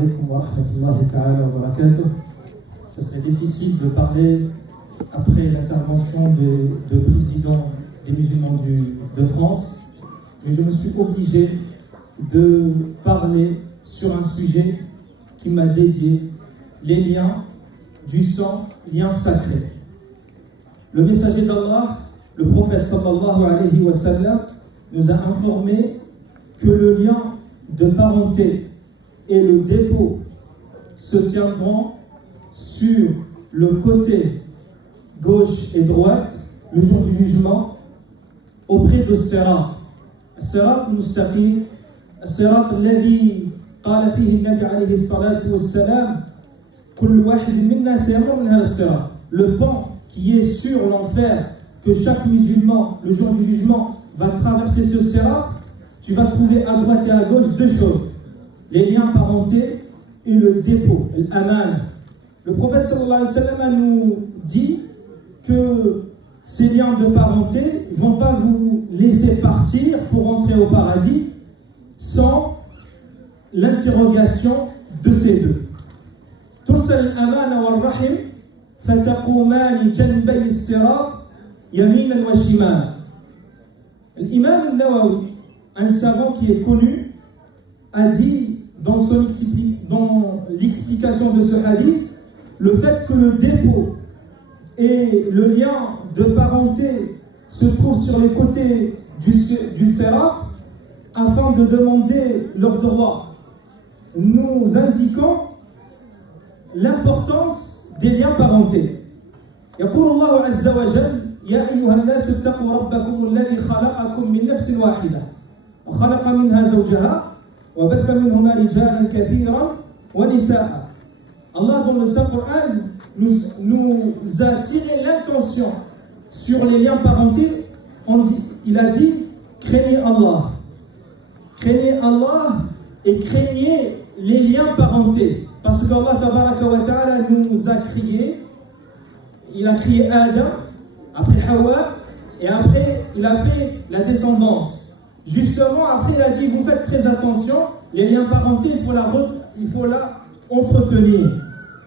alaikum wa rahmatullahi ta'ala wa barakatuh. Ça serait difficile de parler après l'intervention de président des musulmans de France, mais je me suis obligé de parler sur un sujet qui m'a dédié, les liens du sang, liens sacrés. Le messager d'Allah, le prophète sallallahu alayhi wa sallam, nous a informé que le lien de parenté et le dépôt se tiendront sur le côté gauche et droite le jour du jugement auprès de Sirat. Sirat al-Mustaqim, Sirat alladhi قال فيه النبي عليه الصلاة والسلام كل واحد منا سيمر من هذا الصراط. Le pont qui est sur l'enfer, que chaque musulman, le jour du jugement, va traverser ce sirat, tu vas trouver à droite et à gauche deux choses: les liens parentés et le dépôt, l'aman. Le prophète sallallahu alayhi wa sallam nous dit que ces liens de parenté ne vont pas vous laisser partir pour entrer au paradis sans l'interrogation de ces deux. Tursal al-aman wa al-rahim fataquman janbay as-sirat yaminan wa shimal. L'imam al-Nawawi, un savant qui est connu, a dit dans l'explication de ce hadith le fait que le dépôt et le lien de parenté se trouvent sur les côtés du sirat afin de demander leurs droits, nous indiquons l'importance des liens parentés. يقول الله عز وجل يا أيها الناس اتقوا ربكم الذي خلقكم من نفس واحدة وخلق منها زوجها وبث منهما رجالا كثيرا ونساء. Allah dans le Saint-Coran nous a tiré l'attention sur les liens parentés. Il a dit craignez Allah. Craignez Allah et craignez les liens parentés. Parce qu'Allah tabaraka wa ta'ala nous a créés. Il a créé Adam, après Hawa, et après il a fait la descendance. Justement, après il a dit vous faites très attention, les liens parentés, il faut la entretenir.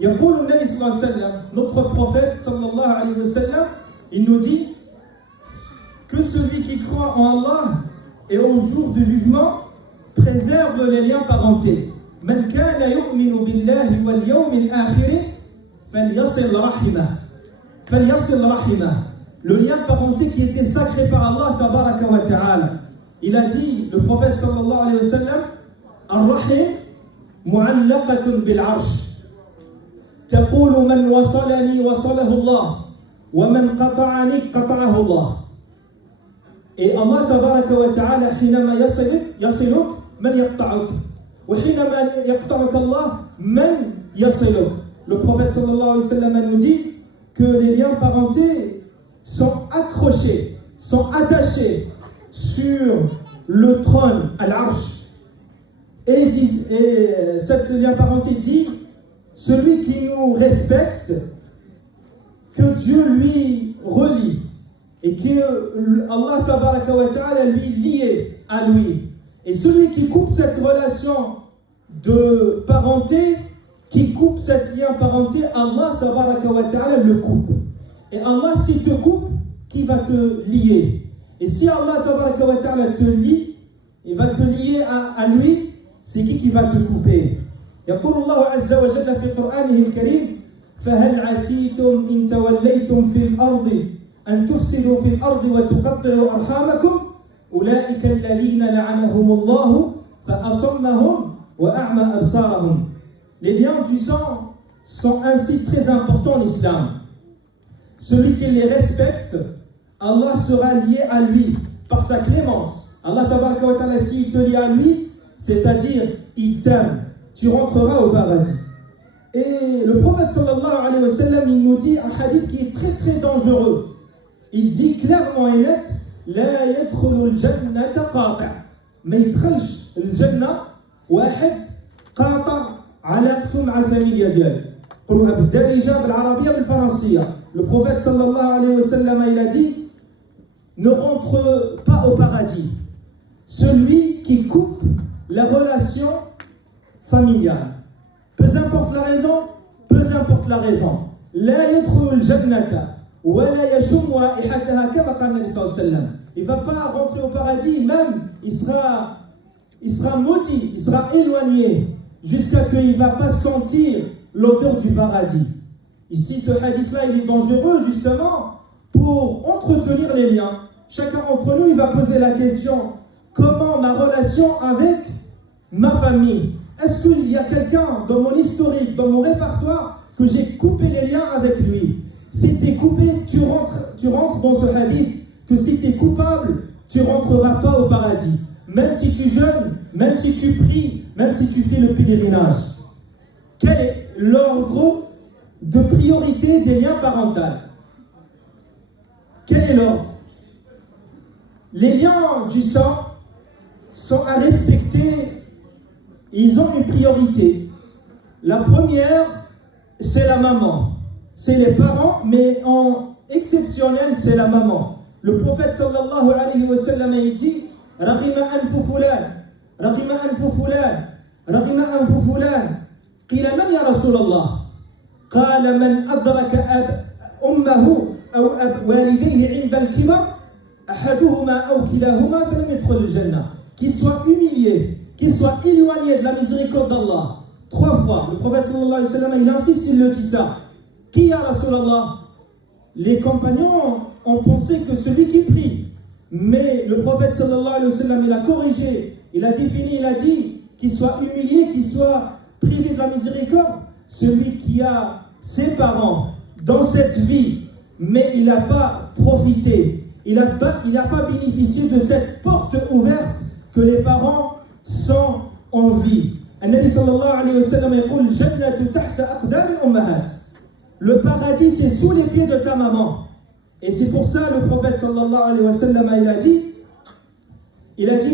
يقول النبي صلى الله عليه وسلم, notre prophète sallallahu alayhi wa sallam, il nous dit que celui qui croit en Allah et au jour du jugement préserve les liens parentés. من كان يؤمن بالله واليوم الآخر فليصل رحمه. فليصل رحمه. Le lien parenté qui était sacré par Allah tabaraka wa ta'ala. Il a dit, le prophète sallallahu alayhi wa sallam, الرحم معلقة بالعرش تقول من وصلني وصله الله ومن قطعني قطعه الله. Et Allah tabaraka wa ta'ala حينما يصلك من يقطعك وحينما يقطعك الله من يصلك. Le prophète sallallahu alayhi wa sallam nous dit que les liens parentés sont accrochés, sont attachés sur le trône, à l'arche. Et cette lien parenté dit celui qui nous respecte, que Dieu lui relie et que Allah tabaraka wa ta'ala lui lié à lui. Et celui qui coupe cette relation de parenté, qui coupe cette lien parenté, Allah tabaraka wa ta'ala le coupe. Et Allah, s'il te coupe, qui va te lier? Et si Allah tabaraka wa ta'ala te lie, il va te lier à lui, c'est qui va te couper? يقول الله عز وجل في قرآنه الكريم فهل عسيتم إن توليتم في الأرض أن تفسدوا في الأرض وتقطعوا أرحامكم أولئك الذين لعنهم الله فأصمهم وأعمى أبصارهم. Les liens du sang sont ainsi très importants en islam. Celui qui les respecte, Allah sera lié à lui par sa clémence. Allah tabaraka wa ta'ala, s'il te lie à lui, c'est-à-dire il t'aime, tu rentreras au paradis. Et le prophète sallallahu alayhi wa sallam, il nous dit un hadith qui est très très dangereux. Il dit clairement et net لا يدخل الجنة قاطع. ما يدخلش الجنة واحد قاطع علاقته مع الفاميليا ديالو. قولوها بالدارجة بالعربية بالفرنسية. Le prophète sallallahu alayhi wa sallam, il a dit ne rentre pas au paradis celui qui coupe la relation familiale. peu importe la raison. لا يدخل الجنة ولا يشم رائحتها كما قال النبي صلى الله عليه وسلم. Il ne va pas rentrer au paradis, même il sera maudit, il sera éloigné jusqu'à qu'il ne va pas sentir l'odeur du paradis. Ici, ce hadith-là, il est dangereux justement pour entretenir les liens. Chacun d'entre nous, il va poser la question, comment ma relation avec ma famille? Est-ce qu'il y a quelqu'un dans mon historique, dans mon répertoire, que j'ai coupé les liens avec lui? Si tu es coupé, tu rentres dans ce hadith, que si tu es coupable, tu ne rentreras pas au paradis. Même si tu jeûnes, même si tu pries, même si tu fais le pèlerinage. Quel est l'ordre de priorité des liens parentaux? Quel est l'ordre? Les liens du sang sont à respecter, ils ont une priorité. La première, c'est la maman. C'est les parents, mais en exceptionnel, c'est la maman. Le prophète sallallahu alayhi wa sallam il dit Raghima anfu fulan, Raghima anfu fulan, Raghima anfu fulan. Qila man ya Rasulallah? Qala man adraka ummahu aw walidayhi 'inda al-kibar ahaduhuma aw kilahuma falam yadkhul al-jannah. Qu'il soit humilié, qu'il soit éloigné de la miséricorde d'Allah. 3 fois, le prophète sallallahu alayhi wa sallam il insiste, il le dit ça. Qui ya Rasulallah? Les compagnons ont pensé que celui qui prie. Mais le prophète sallallahu alayhi wa sallam, il a corrigé, il a défini, il a dit qu'il soit humilié, qu'il soit privé de la miséricorde. Celui qui a ses parents dans cette vie, mais il n'a pas profité, il n'a pas bénéficié de cette porte ouverte que les parents sont en vie. An-Nabi sallallahu alayhi wa sallam يقول جنة تحت أقدام الأمهات. Le paradis, c'est sous les pieds de ta maman. Et c'est pour ça le prophète sallallahu alayhi wa sallam, il a dit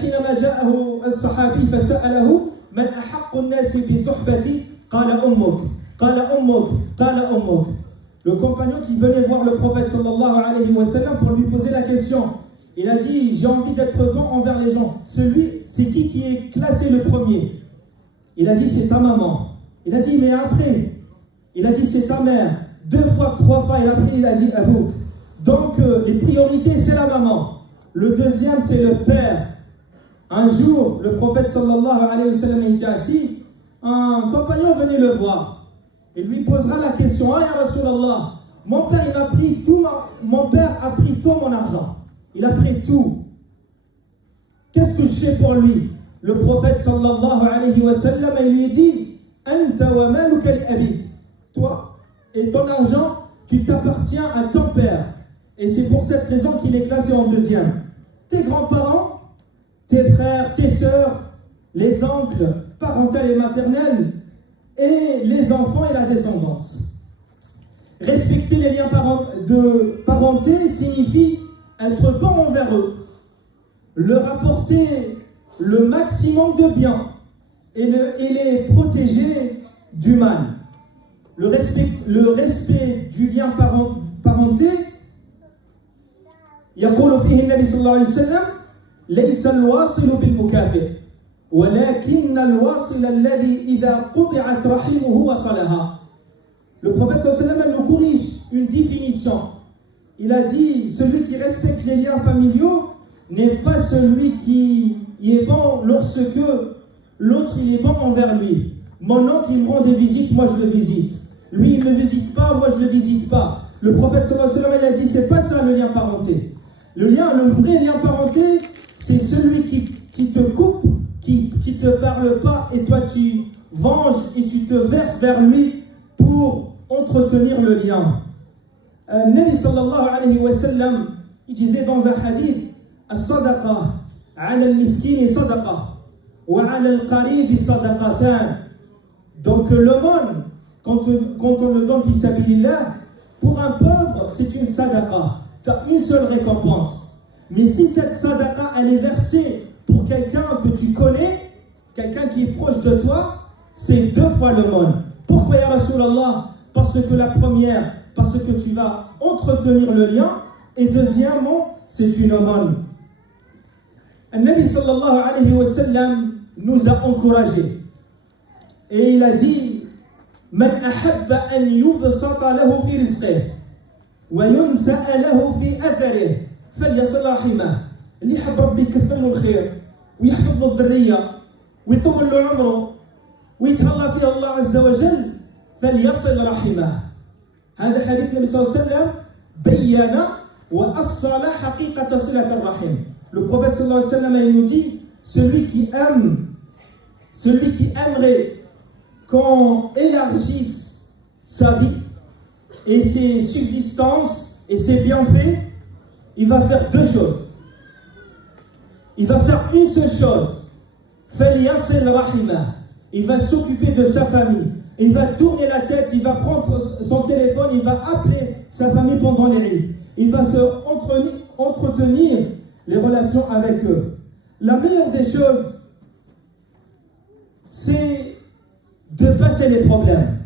حينما جاءه الصحابي فسأله من أحق الناس بصحبتي قال أمك قال أمك قال أمك. Le compagnon qui venait voir le prophète sallallahu alayhi wa sallam pour lui poser la question, il a dit j'ai envie d'être bon envers les gens. C'est qui est classé le premier? Il a dit c'est ta maman. Il a dit mais après? Il a dit c'est ta mère. 2 fois, 3 fois, et après il a dit Abouk. Donc les priorités c'est la maman. Le deuxième c'est le père. Un jour, le prophète sallallahu alayhi wa sallam était assis, un compagnon venait le voir. Il lui posera la question, ah ya Rasulallah, mon père a pris tout mon argent. Il a pris tout. Qu'est-ce que je fais pour lui? Le prophète sallallahu alayhi wa sallam il lui dit, Anta wa maluka li abik. Toi et ton argent, tu t'appartiens à ton père. Et c'est pour cette raison qu'il est classé en deuxième. Tes grands-parents, tes frères, tes sœurs, les oncles, parentales et maternels, et les enfants et la descendance. Respecter les liens de parenté signifie être bon envers eux, leur apporter le maximum de bien et les protéger du mal. Le respect du lien parenté, يقول فيه النبي صلى الله عليه وسلم ليس الواصل بالمكافئ ولكن الواصل الذي إذا قطعت رحمه وصلها. Le prophète sallallahu alayhi wa sallam nous corrige une définition. Il a dit celui qui respecte les liens familiaux n'est pas celui qui est bon lorsque l'autre il est bon envers lui. Mon oncle il me rend des visites, moi je le visite. Lui il ne me visite pas, moi je ne le visite pas. Le prophète sallallahu alayhi wa sallam il a dit c'est pas ça le lien parenté. Le vrai lien parenté, c'est celui qui te coupe, qui te parle pas, et toi tu venges et tu te verses vers lui pour entretenir le lien. Nabi sallallahu alayhi wa sallam, il disait dans un hadith, as-sadaqa ala al-miskin sadaqa wa ala al-qarib sadaqatan. Donc l'aumône, quand on le donne fi sabilillah, pour un pauvre, c'est une sadaqa. Tu as une seule récompense. Mais si cette sadaqa, elle est versée pour quelqu'un que tu connais, quelqu'un qui est proche de toi, c'est 2 fois l'aumône. Pourquoi ya Rasulallah? Parce que la première, parce que tu vas entretenir le lien, et deuxièmement, c'est une aumône. Nabi sallallahu alayhi wa sallam nous a encouragés. Et il a dit, من أحب أن يبسط له في رزقه وينسأ له في أثره فليصل رحمه. اللي يحب ربي يكثر له الخير ويحفظ له الذرية ويطول له عمره ويتهلا فيه الله عز وجل فليصل رحمه. هذا حديث النبي صلى الله عليه وسلم بين وأصل حقيقة صلة الرحم. Le prophète sallallahu alayhi wa sallam il nous dit celui qui aimerait qu'on élargisse sa vie et ses subsistances et ses bienfaits, il va faire deux choses. Il va faire une seule chose. فَلْيَصِلْ رَحِمَهُ. Il va s'occuper de sa famille. Il va tourner la tête, il va prendre son téléphone, il va appeler sa famille pendant les rites. Il va se entretenir les relations avec eux. La meilleure des choses, c'est de passer les problèmes.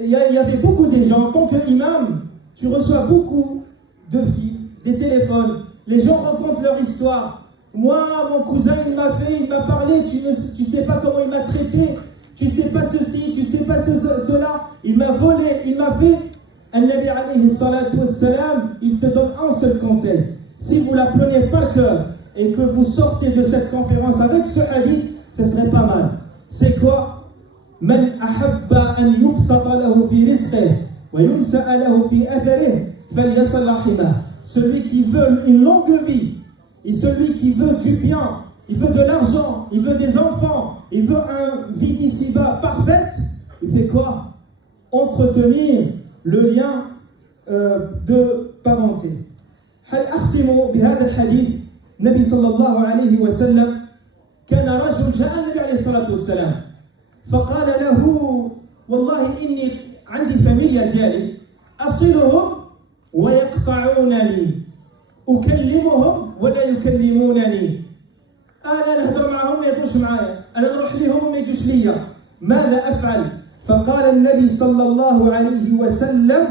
Il y avait beaucoup de gens, en tant qu'imam, tu reçois beaucoup de filles, des téléphones, les gens racontent leur histoire. Moi, mon cousin, il m'a parlé, tu sais pas comment il m'a traité, tu sais pas ceci, tu sais pas cela, il m'a volé, il m'a fait. Al-Nabi alayhi salatu wassalam, il te donne un seul conseil. Si vous l'apprenez par cœur et que vous sortez de cette conférence avec ce hadith, ce serait pas mal. C'est quoi? Man ahabba an yubsata lahu fi rizqihi wa yunsa'a lahu fi atharihi falyasil rahimah. Celui qui veut une longue vie, et celui qui veut du bien, il veut de l'argent, il veut des enfants, il veut une vie ici-bas parfaite, il fait quoi? Entretenir le lien de parenté. هل أختم بهذا الحديث؟ النبي صلى الله عليه وسلم كان رجل جاء النبي عليه الصلاة والسلام فقال له والله إني عندي فاميليا ديالي أصلهم ويقطعونني أكلمهم ولا يكلمونني أنا نهضر معهم ما يدوش معايا أنا نروح لهم ما يدوش ليا ماذا أفعل؟ فقال النبي صلى الله عليه وسلم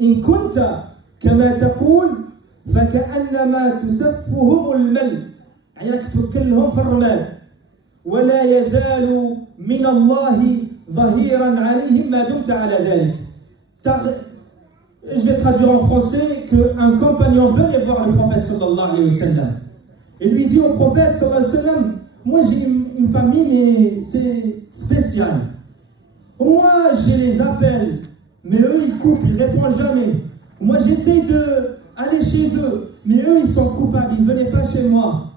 إن كنت كما تقول فكأنما تسفهم المل يعني راك توكلهم في الرماد ولا يزال من الله ظهيرا عليهم ما دمت على ذلك. Je vais traduire en français qu'un compagnon venait voir le prophète sallallahu alayhi wa sallam. Il lui dit au prophète sallallahu alayhi wa sallam, moi j'ai une famille mais c'est spécial. Moi je les appelle mais eux ils coupent, ils ne répondent jamais. Moi j'essaie d'aller chez eux mais eux ils sont coupables, ils ne venaient pas chez moi.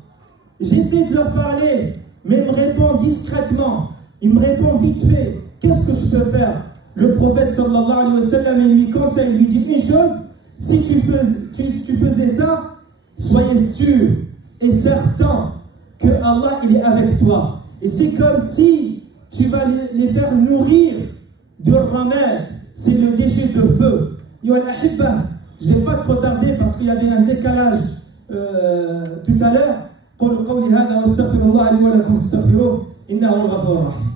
J'essaie de leur parler mais ils me répondent discrètement, ils me répondent vite fait. Qu'est-ce que je peux faire? Le prophète sallallahu alayhi wa sallam lui conseille, lui dit une chose, si tu faisais ça, soyez sûr et certain que Allah il est avec toi. Et c'est comme si tu vas les faire nourrir de ramad, c'est le déchet de feu. Yo al-ahibba, je ne vais pas trop tarder parce qu'il y avait un décalage tout à l'heure. قولوا قولي هذا واستغفر الله لي ولكم استغفروه إنه هو الغفور الرحيم.